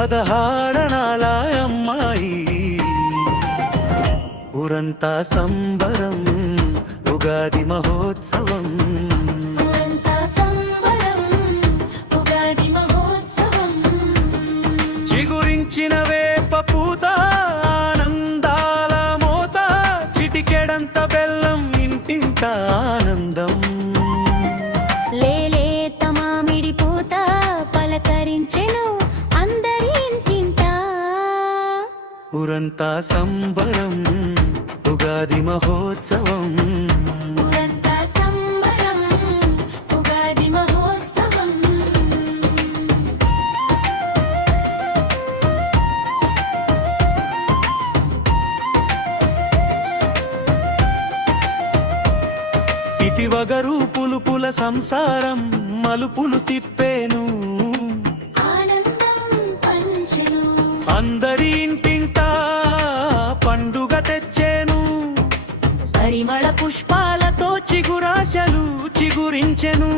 16 అమ్మాయి. ఊరంతా సంబరం ఉగాది మహోత్సవం. చిగురించిన వేప పూత ఆనందాల మోత, చిటికెడంత బెల్లం ఇంటింట ఆనందం. లేలేత మామిడి పూత పలకరించెను అందరి ఇంటింట. ఊరంతా సంబరం ఉగాది మహోత్సవం. ఇటివగరు పులుపుల సంసారం మలుపులు తిప్పేను. అందరి ఇంటింట పండుగ తెచ్చేను. పరిమళ పుష్పాలతో చిగురాశలు చిగురించెను.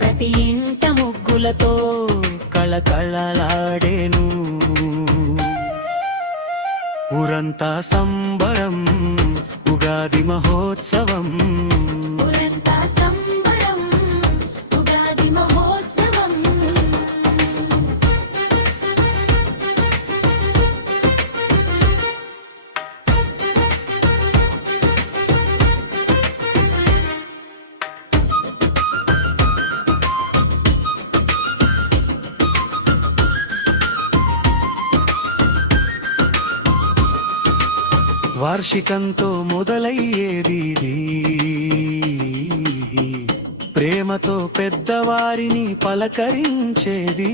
ప్రతి ఇంట ముగ్గులతో కళకళలాడేను. ఊరంతా సంబరం ఉగాది మహోత్సవం. వార్షికంతో మొదలయ్యేది ప్రేమతో పెద్దవారిని పలకరించేది.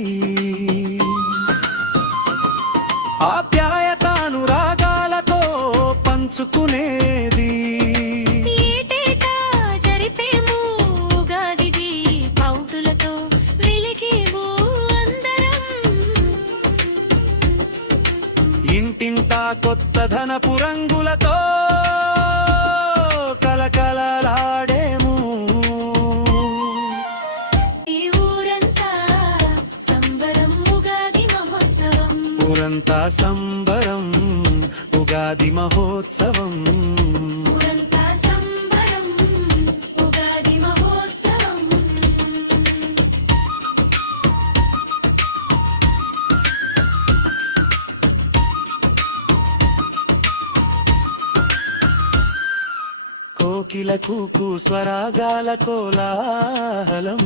ఆప్యాయతానురాగాలతో పంచుకునేది. ఇంటింటా కొత్త ధనపు రంగులతో కలకలలాడేము. ఊరంతా సంబరం ఉగాది మహోత్సవం. ఊరంతా సంబరం ఉగాది మహోత్సవం. కోకిల కూకు స్వరాగాల కోలాహలం,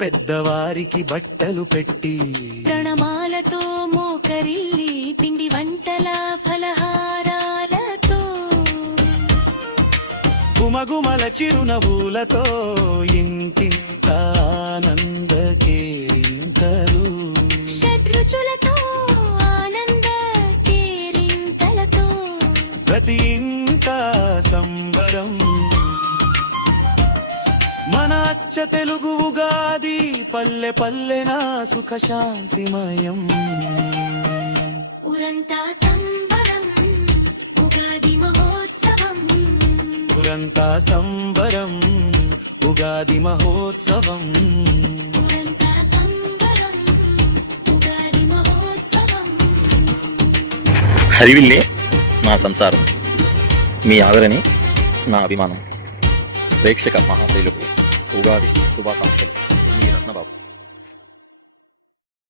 పెద్దవారికి బట్టలు పెట్టి ప్రణమాలతో మోకరిల్లి పిండి వంటల ఫలహారాలతో గుమగుమల చిరునవ్వులతో ఇంటింట ఆనంద కేరింతలు. షడ్రుచులతో ఆనంద కేరింతలతో ప్రతి ఇంట సంబరం. మన అచ్చ తెలుగు ఉగాది పల్లె పల్లెనా సుఖ శాంతిమయం. ఊరంతా సంబరం ఉగాది మహోత్సవం. ఊరంతా సంబరం ఉగాది మహోత్సవం. ఊరంతా సంబరం ఉగాది మహోత్సవం. హరివిల్లే నా సంసారం, మీ ఆదరణి నా అభిమానం. ప్రేక్షక మహాశైలకు ఉగాది శుభాకాంక్షలు. మీ రత్నబాబు.